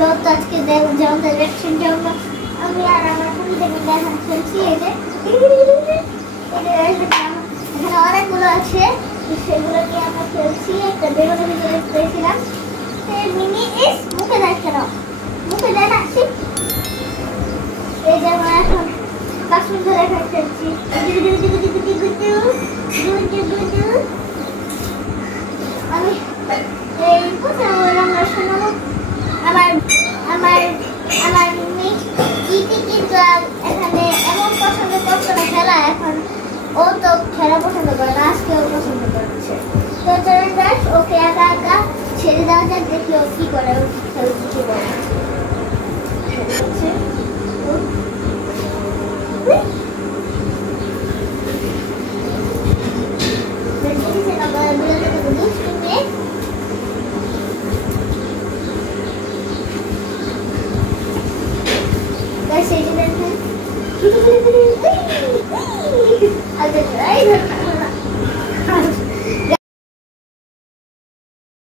খেলাগুলো তো আজকে যেমন দেখছেন যেমন আমি আর আমার ফোন থেকে দেখা খেলছি। এই যে এখানে অনেকগুলো আছে, সেগুলো নিয়ে আমরা খেলছি। একটা বেগুনের ভিতরে পেয়েছিলাম, মিনি এস মুখে দেয় কেন, মুখে দেয় না। এই যে আমরা এখন 5 মিনিট ধরে এখানে খেলছি। আমি এই কোথাও আমরা শোনাবো আমার আমার আমার ইতি কিন্তু এখানে এমন পছন্দ করতো না খেলা, এখন ও তো খেলা পছন্দ করে না, আজকে ও পছন্দ করছে। তো চলেন যাক, ওকে একা একা ছেড়ে দেওয়া যাক, দেখি ও কি করে, ও খেলছে কি করে। Guys, say it again.